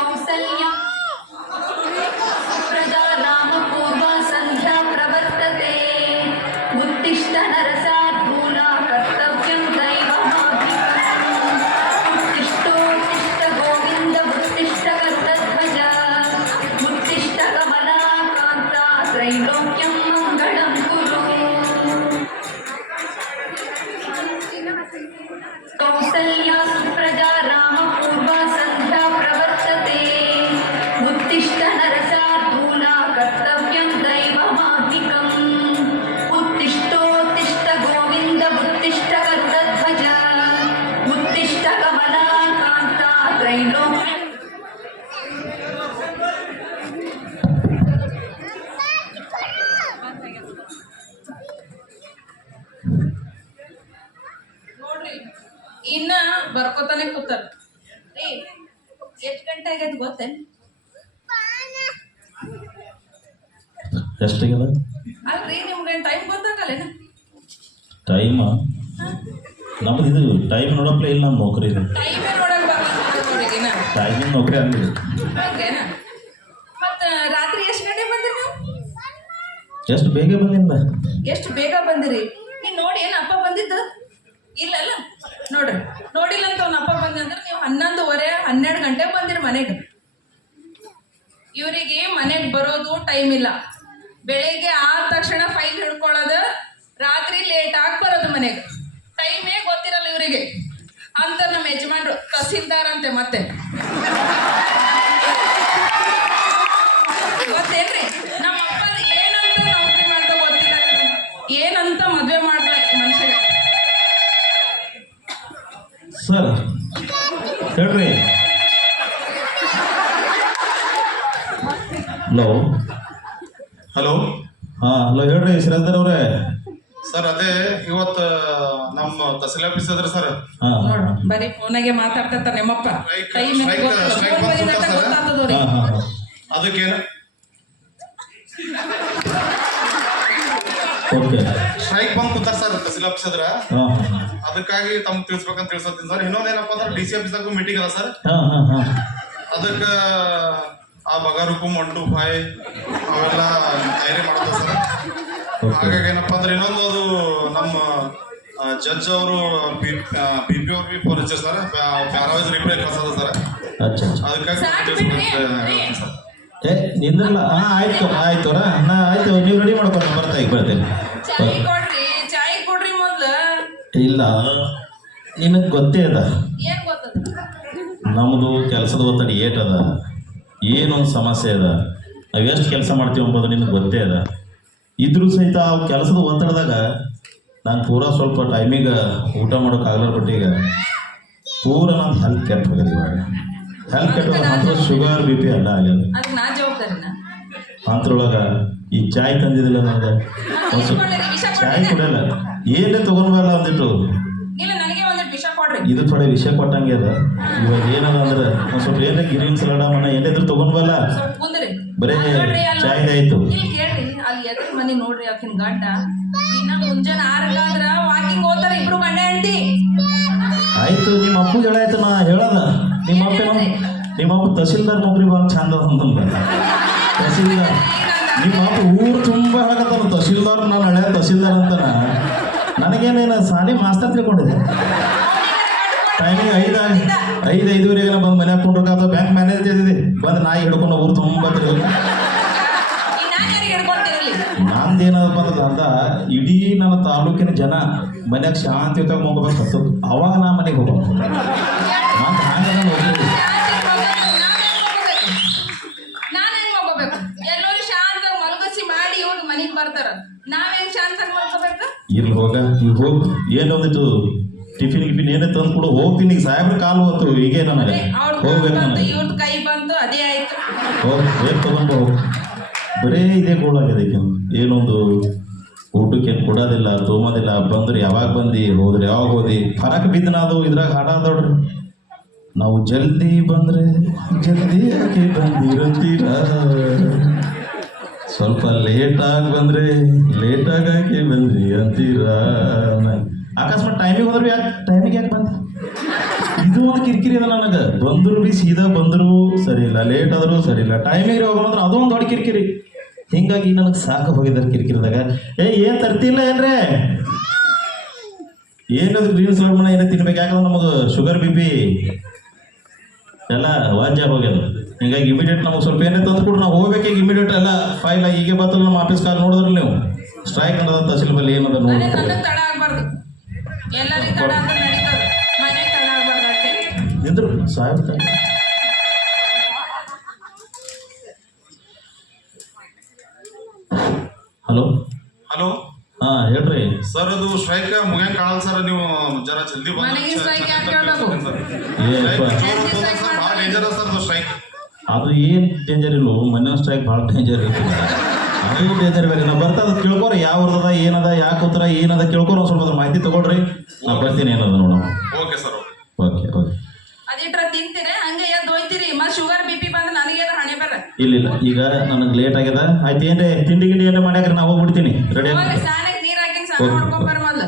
कौसल्या सुप्रजा रामपूर्वा सन्ध्या प्रवर्तते उत्तिष्ठ नरसार्दूला कर्तव्यं दैवमाभिमुखम् उत्तिष्ठोत्तिष्ठ गोविन्द उत्तिष्ठ गरुडध्वज उत्तिष्ठ कमलाकान्ता त्रैलोक्यं मङ्गलं कुरु कौसल्या सुप्रजा रामपूर्वा सन्ध्या प्रवर्तते उत्तिष्ठ नरसार्दूला कर्तव्यं दैवमाधिकम् उत्तिष्ठोत्तिष्ठ गोविन्द उत्तिष्ठ गरुडध्वज उत्तिष्ठ कमलाकान्ता त्रैलोक्यं ನೋಡ್ರಿ ಇನ್ನ ಬರ್ಕೋತಾನೆ ಕೂತಾರ ರೀ ಎಷ್ಟು ಗಂಟೆ ಆಗೈತೆ ಗೊತ್ತೇನ್ ಎಷ್ಟಾಗ್ಯದ ಅಲ್ರಿ ನಿಮ್ಗೆ ಟೈಮ್ ಗೊತ್ತಾಗಲ್ಲೇನ ಟೈಮ್ ನಮ್ದು ಇದು ಟೈಮ್ ನೋಡಪ್ಲೇ ಇಲ್ಲ ನಮ್ಮ ನೌಕರಿ ಟೈಮೇ ನೋಡಕ್ ಬರಲ್ಲ ಟೈಮಿಂಗ್ ನೌಕರಿ ಆಗಲಿ ಹಂಗೇನ ಮತ್ತ ರಾತ್ರಿ ಎಷ್ಟು ಗಂಟೆ ಬಂದ್ರಿ ನೀವು ಎಷ್ಟು ಬೇಗ ಬಂದಿಂದ ಎಷ್ಟು ಬೇಗ ಬಂದಿರಿ ನೀನ್ ನೋಡಿ ಏನ್ ಅಪ್ಪ ಬಂದಿದ್ದ ಇಲ್ಲಲ್ಲ ನೋಡ್ರಿ ನೋಡಿಲ್ಲ ಅಂತ ಅವ್ನ ಅಪ್ಪ ಬಂದಂದ್ರೆ ನೀವು 11:30 12 ಗಂಟೆ ಬಂದಿರಿ ಮನೆಗೆ ಇವರಿಗೆ ಮನೆಗೆ ಬರೋದು ಟೈಮ್ ಇಲ್ಲ ಬೆಳಿಗ್ಗೆ ಆದ ತಕ್ಷಣ ಫೈಲ್ ಹಿಡ್ಕೊಳ್ಳೋದು ರಾತ್ರಿ ಲೇಟ್ ಆಗಿ ಬರೋದು ಮನೆಗೆ ಟೈಮೇ ಗೊತ್ತಿರಲ್ಲ ಇವರಿಗೆ ಅಂತ ನಮ್ಮ ಯಜಮಾನ್ರು ತಹಸೀಲ್ದಾರ್ ಅಂತೆ ಮತ್ತೆ ಗೊತ್ತೇನ್ರಿ ನಮ್ಮ ಅಪ್ಪ ಏನಂತ ನೌಕರಿ ಮಾಡ್ತಾ ಗೊತ್ತಿಲ್ಲ ಏನಂತ ಮದ್ವೆ ಮಾಡ್ದ ಮನುಷ್ಯಗೆ ಸರ್ ಹೇಳ್ರಿ ಹಲೋ ಹಲೋ ಹಾಂ ಹಲೋ ಹೇಳ್ರಿ ಸಿರಾಜ್ದಾರ್ ಅವರೇ ಸರ್ ಅದೇ ಇವತ್ತು ನಮ್ಮ ತಹಸೀಲ್ ಆಫೀಸ್ ಅದ್ರ ಸರ್ ಹಾಂ ನೋಡ್ ಹಾಂ ಬರೀ ಫೋನಾಗೆ ಮಾತಾಡ್ತಿರ್ತಾರೆ ನಿಮ್ಮಪ್ಪ ಟೈಮ್ ಸ್ಟ್ರೈಕ್ ಬಂತು ಸರ್. ಗೊತ್ತಾಗ್ತದವ್ರಿ ಹಾಂ ಹಾಂ ಹಾಂ ಅದಕ್ಕೇನು ಓಕೆ ಸ್ಟ್ರೈಕ್ ಬಂದ್ ಕೂತಾರ ಸರ್ ತಹಸೀಲ್ ಆಫೀಸ್ ಅದ್ರ ಹಾಂ ಅದಕ್ಕಾಗಿ ತಮ್ಗೆ ತಿಳಿಸ್ಬೇಕಂತ ತಿಳಿಸತ್ತೀನಿ ಸರ್ ಇನ್ನೊಂದೇನಪ್ಪ ಅಂದ್ರೆ ಡಿ ಸಿ ಆಫೀಸ್ದಾಗ ಮೀಟಿಂಗ್ ಅದ ಸರ್ ಹಾಂ ಹಾಂ ಹಾಂ ಅದಕ್ಕೆ ಆ ಬಗಾರುಕು 1 to 5 ಅವೆಲ್ಲ ತಯಾರಿ ಮಾಡೋದು ಸರ್ ಹಾಗಾಗಿ ಏನಪ್ಪ ಅಂದ್ರೆ ಇನ್ನೊಂದು ಅದು ನಮ್ಮ ಜಡ್ಜ್ ಅವರು ಬಿ ಪಿ ಅವ್ರಿಗೆ ಫೋನ್ ಹಚ್ಚಾರ ಸರ್ ಪ್ಯಾರಾವೈಸ್ ರಿಪ್ಲೈ ಕಳ್ಸೋದು ಸರ್ ಅಚ್ಚಾ ಅಚ್ಚಾ ಅದಕ್ಕಾಗಿ ಸಾಕ್ ತಿಳಿಸ್ಬೇಕಂತ ಬಿಡ್ರಿ. ಹೇಳ್ತೀನಿ ಸರ್ ಏ ನಿಂದ್ರಲ್ಲ ಹಾಂ ಆಯ್ತು ಆಯ್ತು ನಾ ಆಯ್ತು ನೀವು ರೆಡಿ ಮಾಡ್ಕೊಂಡು ಬರ್ತೇನೆ ಚಾಯ್ ಕೊಡ್ರಿ ಮೊದ್ಲು ಇಲ್ಲ ನಿನಗೆ ಗೊತ್ತೇ ಅದ ಏನ್ ಗೊತ್ತದ ನಮ್ಮದು ಕೆಲಸದ ಒತ್ತಡ ಏಟದ ಏನೊಂದು ಸಮಸ್ಯೆ ಅದ ನಾವು ಎಷ್ಟು ಕೆಲಸ ಮಾಡ್ತೀವಿ ಅಂಬೋದು ನಿನಗೆ ಗೊತ್ತೇ ಅದ ಇದ್ರೂ ಸಹಿತ ಆ ಕೆಲಸದ ಒತ್ತಡದಾಗ ನಾನು ಪೂರಾ ಸ್ವಲ್ಪ ಟೈಮಿಗೆ ಊಟ ಮಾಡೋಕ್ಕಾಗಲ್ಲ ಬಟ್ ಈಗ ಪೂರಾ ನಾನು ಹೆಲ್ತ್ ಕೆಟ್ಟ ಹೋಗಿದೆ ಇವಾಗ ಹೆಲ್ತ್ ಕೆಟ್ಟ ಮಾತ್ರ ಶುಗರ್ ಬಿ ಪಿ ಎಲ್ಲ ಆಗ್ಯದ ಅದಕ್ಕೆ ನಾ ಜವಾಬ್ದಾರಿನ ಅಂತ್ರೊಳಗೆ ಈ ಚಾಯ್ ತಂದಿದ್ದಿಲ್ಲ ನನಗೆ ಒಂದು ಸ್ವಲ್ಪ ಚಾಯ್ ಕುಡಿಯಲ್ಲ ಏನೇ ತೊಗೊಂಡ್ಬಲ್ಲ ಒಂದಿಟ್ಟು ಇಲ್ಲ ನನಗೆ ಒಂದಿಟ್ಟು ವಿಷ ಕೊಡ್ರಿ ಇದು ಥೋಡೆ ವಿಷಯ ಕೊಟ್ಟಂಗೆ ಅದ ಇವಾಗ ಏನದ ಅಂದ್ರೆ ಒಂದು ಸ್ವಲ್ಪ ಏನೇ ಗಿರಿನ್ ಸಲಾಡ ಮನ ಏನಿದ್ರು ತೊಗೊಂಡ್ಬಲ್ಲ ಸ್ವಲ್ಪ ಕುಂದ್ರಿ ಬರೇ ಮಾತಾಡ್ರಿ ಅಲ್ಲ. ಚಾಯ್ದೆ ಆಯ್ತು ಇಲ್ಲಿ ಕೇಳ್ರಿ ಅಲ್ಲಿ ಎದ್ರ ಮನೆ ನೋಡ್ರಿ ಆಕಿನ ಗಂಡ ಇನ್ನ ಮುಂಜಾನೆ 6 ವಾಕಿಂಗ್ ಹೋಗ್ತಾರ ಇಬ್ರು ಗಂಡ ಹೆಂಡತಿ ಆಯ್ತು ನಿಮ್ಮ ಅಪ್ಪಗೆ ಹೇಳಾಯ್ತು ನಾ ಹೇಳದ ನಿಮ್ಮ ಅಪ್ಪ ತಹಸೀಲ್ದಾರ್ ನೌಕರಿ ಭಾಳ ಚಂದ ಅಂತಂದ ತಹಸೀಲ್ದಾರ್ ನಿಮ್ಮ ಅಪ್ಪ ಊರು ತುಂಬ ಹೇಳಕತ್ತಾನ ತಹಸೀಲ್ದಾರ್ ನಾನು ಹಳೆ ತಹಸೀಲ್ದಾರ್ ಅಂತಾನ ನನಗೇನೇನು ಸಾಲಿ ಮಾಸ್ತರ್ ತಿಳ್ಕೊಂಡಿದ್ದೆ ಟೈಮಿಗೆ 5:05 ಬಂದು ಮನೆ ಹಾಕೊಂಡ್ರಕ್ಕ ಬ್ಯಾಂಕ್ ಮ್ಯಾನೇಜರ್ ಇದ್ದಿದ್ದೆ ಬಂದು ನಾಯಿ ಹಿಡ್ಕೊಂಡು ಊರು ತುಂಬ ತಿರುಗಿ ನಾನು ಯಾರಿಗೆ ಹಿಡ್ಕೊಳ್ತೀರಲ್ಲಿ ನಂದೇನದಪ್ಪ ಅಂತಂದ ಅಂದ ಇಡೀ ನನ್ನ ತಾಲೂಕಿನ ಜನ ಮನ್ಯಾಗ ಶಾಂತಿಯುತವಾಗಿ ಹೋಗ್ಬೇಕು ಅವಾಗ ನಾ ಮನೆಗೆ ಹೋಗ್ಬೇಕು ಮತ್ತೆ ಹಂಗೆ ನಾನು ಹೋಗ್ಬೇಕು ನಾನ್ ಹೆಂಗ್ ಹೋಗ್ಬೇಕು ಎಲ್ಲರೂ ಶಾಂತಾಗಿ ಮಲಗಿಸಿ ಮಾಡಿ ಇವ್ರು ಮನೆಗೆ ಬರ್ತಾರ ನಾವ್ ಹೆಂಗ್ ಶಾಂತಾಗಿ ಮಲ್ಕೋಬೇಕು ಇಲ್ಲಿ ಈಗ ಹೋಗಿ ಏನೊಂದಿತ್ತು ಟಿಫಿನ್ ಏನೇ ತಂದು ಕೊಡು ಹೋಗ್ತೀನಿ ಈಗ ಸಾಹೇಬ್ರ ಕಾಲು ಹೊತ್ತು ಹೀಗೆ ನನಗೆ ಹೋಗ್ಬೇಕು ನನಗೆ ಇವ್ರದ್ದು ಕೈ ಬಂತು ಅದೇ ಆಯ್ತು ಹೋಗಿ ಏನು ತೊಗೊಂಡು ಹೋಗಿ ಬರೀ ಇದೇ ಗೋಳಾಗಿದೆ ಈಗ ಏನೊಂದು ಊಟಕ್ಕೆ ಏನು ಕೊಡೋದಿಲ್ಲ ತೊಗೊಂಬೋದಿಲ್ಲ ಬಂದ್ರೆ ಯಾವಾಗ ಬಂದು ಹೋದ್ರೆ ಯಾವಾಗ ಹೋದಿ ಫರಕ್ ಬಿದ್ದು ನಾವು ಇದ್ರಾಗ ಹಾಡ ನೋಡ್ರಿ ನಾವು ಜಲ್ದಿ ಬಂದ್ರೆ ಜಲ್ದಿ ಯಾಕೆ ಬಂದಿರಂತೀರ ಸ್ವಲ್ಪ ಲೇಟಾಗಿ ಬಂದ್ರೆ ಲೇಟಾಗಿ ಬಂದ್ರಿ ಅಂತೀರ ಅಕಸ್ಮಾತ್ ಟೈಮಿಗೆ ಹೋದ್ರೆ ಯಾಕೆ ಟೈಮಿಗೆ ಯಾಕೆ ಬಂದು ಇದು ಒಂದು ಕಿರಿಕಿರಿ ಅದ ನನಗೆ ಬಂದರು ಬಿ ಸೀದಾ ಬಂದರು ಸರಿ ಸರಿ ಇಲ್ಲ, ಲೇಟ್ ಆದರೂ ಸರಿ ಇಲ್ಲ, ಟೈಮಿಗೆ ಹೋಗೋಣ ಅದೊಂದು ದೊಡ್ಡ ಕಿರಿಕಿರಿ. ಹಿಂಗಾಗಿ ನನಗೆ ಸಾಕು ಹೋಗಿದ್ದಾರೆ ಕಿರಿಕಿರಿದಾಗ. ಏನು ತರ್ತಿಲ್ಲ ಏನ್ರೇ? ಏನದು ಗ್ರೀನ್ಸ್ ಲಡ್ಮಣ ಏನೋ ತಿನ್ಬೇಕು, ಯಾಕಂದ್ರೆ ನಮಗೆ ಶುಗರ್ ಬಿ ಪಿ ಎಲ್ಲ ವಾಜ್ಯ ಹೋಗ್ಯದ. ಹಿಂಗಾಗಿ ಇಮಿಡಿಯೇಟ್ ನಮಗೆ ಸ್ವಲ್ಪ ಏನೇ ತಂದು ಕೊಡ್ರಿ, ನಾವು ಹೋಗ್ಬೇಕಾಗಿ ಇಮಿಡಿಯೇಟ್ ಎಲ್ಲ ಫೈಲ್ ಈಗ ಬರ್ತಲ್ಲ ನಮ್ಮ ಆಫೀಸ್ ಕಾಲ್ ನೋಡಿದ್ರಲ್ಲ ನೀವು, ಸ್ಟ್ರೈಕ್ ಅನ್ನೋದ ತಹಸೀಲ್ ಬಲ್ಲಿ ಏನದ ನೋಡಿ. ನನಗೆ ತಡ ಆಗ್ಬಾರ್ದು, ಎಲ್ಲರಿಗೂ ತಡ ಅಂತ ನಡೀತದೆ, ಮನೆಗೆ ತಡ ಆಗ್ಬಾರ್ದು ಅಷ್ಟೇ. ನಿಂದ್ರು ಸಾಹೇಬ್. ಹಲೋ ಹಲೋ, ಹಾ ಹೇಳ್ರಿ ಸರ್ ಅದು ಸ್ಟ್ರೈಕ್ ಮುಗಿಯಂಗ್ ಕಾಣಲ್ಲ ಸರ್, ನೀವು ಜರ ಜಲ್ದಿ ಮನೆಗೆ strike ಯಾಕೆ ಹೇಳ್ಬೇಕು? ಭಾಳ ಡೇಂಜರಸ್ ಸರ್ ಅದು ಸ್ಟ್ರೈಕ್. ಅದು ಏನು ಡೇಂಜರ್ ಇಲ್ಲ, ಮನೆ ಸ್ಟ್ರೈಕ್ ಭಾಳ ಡೇಂಜರ್ ಇರ್ತದೆ. ಅದು ಡೇಂಜರ್ ಬೇರೆ. ನಾವು ಬರ್ತದ ಕೇಳ್ಕೊರಿ, ಯಾವ ಊರದ ಏನದ, ಯಾಕೆ ಉತ್ತರ ಏನದ ಕೇಳ್ಕೊರಿ, ಒಂದು ಸ್ವಲ್ಪ ಅದ್ರ ಮಾಹಿತಿ ತಗೊಳ್ರಿ, ನಾ ಬರ್ತೀನಿ ಏನದ ನೋಡೋಣ. Okay sir. Okay okay. ಅದಿಟ್ರ ತಿಂತೀರಿ ಹಂಗೆ ಎದ್ದು ಹೋಯ್ತೀರಿ, ಮತ್ತೆ ಶುಗರ್ ಬಿ ಪಿ ಬಂದ್ರೆ ನನಗೆ ಹಣೆ ಬರ. ಇಲ್ಲ ಈಗ ನನಗೆ ಲೇಟ್ ಆಗ್ಯದ. ಆಯ್ತು, ಏನ್ರಿ ತಿಂಡಿ ಗಿಂಡಿ ಏನ್ರಿ ಮಾಡ್ಯಾಕ್ರಿ, ನಾ ಹೋಗ್ಬಿಡ್ತೀನಿ. ರೆಡಿ ಸ್ನಾನಕ್ಕೆ ನೀರ್ ಹಾಕಿ ಸ್ನಾನ ಮಾಡ್ಕೊಂಡ್ ಬರ್ ಮೊದ್ಲು.